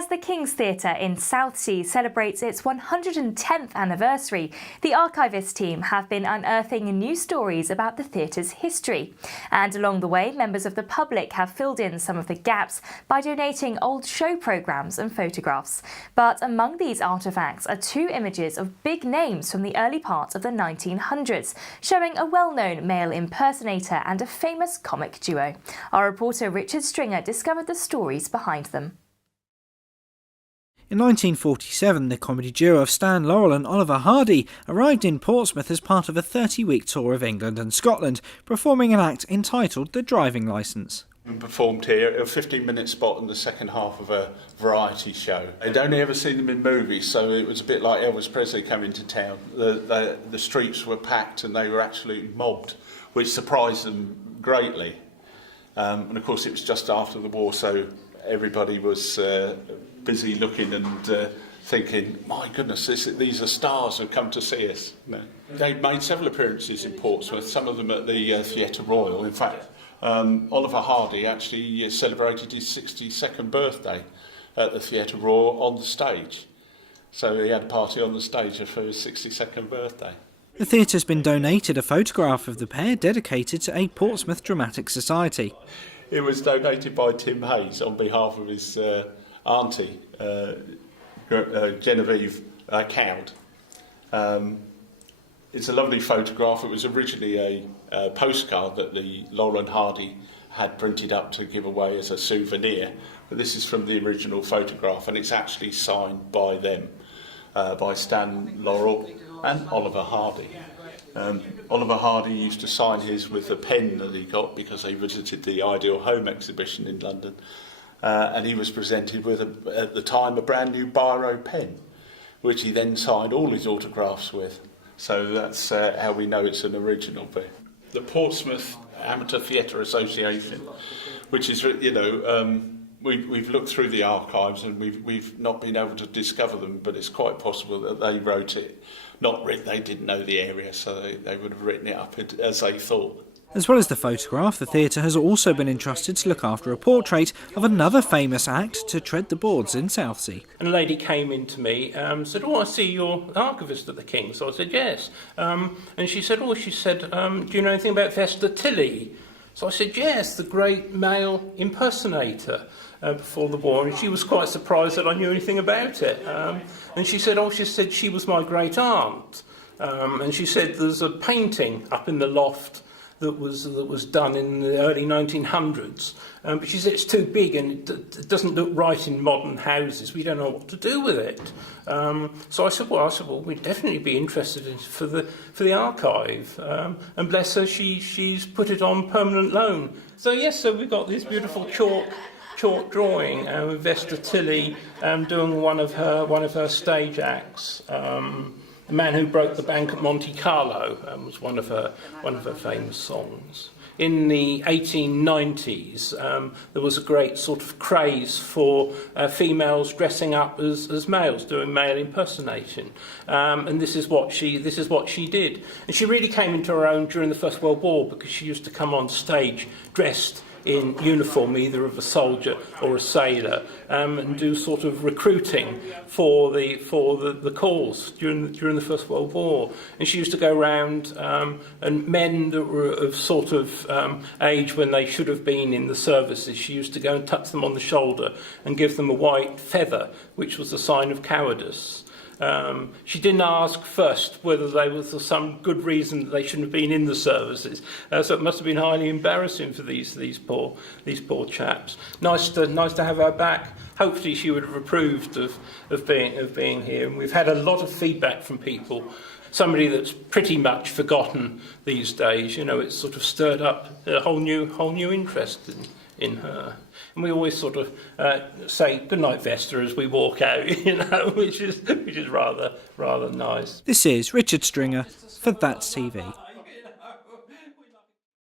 As the King's Theatre in Southsea celebrates its 110th anniversary, the Archivist team have been unearthing new stories about the theatre's history. And along the way, members of the public have filled in some of the gaps by donating old show programmes and photographs. But among these artefacts are two images of big names from the early part of the 1900s, showing a well-known male impersonator and a famous comic duo. Our reporter Richard Stringer discovered the stories behind them. In 1947, the comedy duo of Stan Laurel and Oliver Hardy arrived in Portsmouth as part of a 30-week tour of England and Scotland, performing an act entitled The Driving Licence. We performed here, a 15-minute spot in the second half of a variety show. I'd only ever seen them in movies, so it was a bit like Elvis Presley coming to town. The streets were packed and they were absolutely mobbed, which surprised them greatly. And of course it was just after the war, so everybody was busy looking and thinking, my goodness, these are stars who've come to see us. No. They'd made several appearances in Portsmouth, some of them at the Theatre Royal. In fact, Oliver Hardy actually celebrated his 62nd birthday at the Theatre Royal on the stage. So he had a party on the stage for his 62nd birthday. The theatre's been donated a photograph of the pair dedicated to a Portsmouth Dramatic Society. It was donated by Tim Hayes on behalf of his auntie, Genevieve Cowd. It's a lovely photograph. It was originally a postcard that the Laurel and Hardy had printed up to give away as a souvenir, but this is from the original photograph and it's actually signed by them, by Stan Laurel and Oliver Hardy. Oliver Hardy used to sign his with a pen that he got because he visited the Ideal Home exhibition in London, and he was presented with, at the time, a brand new biro pen, which he then signed all his autographs with. So that's how we know it's an original bit. The Portsmouth Amateur Theatre Association, which is, we've looked through the archives and we've not been able to discover them, but it's quite possible that they wrote it. They didn't know the area, so they would have written it up as they thought. As well as the photograph, the theatre has also been entrusted to look after a portrait of another famous act to tread the boards in Southsea. And a lady came in to me, said, "Oh, I see you're Archivist at the King." So I said, "Yes." And she said, "Do you know anything about Festa Tilly?" So I said, "Yes, the great male impersonator before the war." And she was quite surprised that I knew anything about it. And she said, she was my great aunt. And she said there's a painting up in the loft that was done in the early 1900s. But she said it's too big and it doesn't look right in modern houses. We don't know what to do with it. So I said, well, we'd definitely be interested in for the archive. And bless her, she's put it on permanent loan. So yes, so we've got this beautiful chalk drawing with Festa Tilly doing one of her stage acts. The Man Who Broke the Bank at Monte Carlo was one of her famous songs. In the 1890s, there was a great sort of craze for females dressing up as males, doing male impersonation, and this is what she did. And she really came into her own during the First World War because she used to come on stage dressed in uniform, either of a soldier or a sailor, and do sort of recruiting for the cause during the First World War. And she used to go around, and men that were of sort of age when they should have been in the services, she used to go and touch them on the shoulder and give them a white feather, which was a sign of cowardice. She didn't ask first whether they were for some good reason that they shouldn't have been in the services, so it must have been highly embarrassing for these poor chaps. Nice to have her back. Hopefully she would have approved of being here, and we've had a lot of feedback from people. Somebody that's pretty much forgotten these days. It's sort of stirred up a whole new interest in her. And we always sort of say "Good night, Festa" as we walk out, which is rather nice. This is Richard Stringer for That's TV.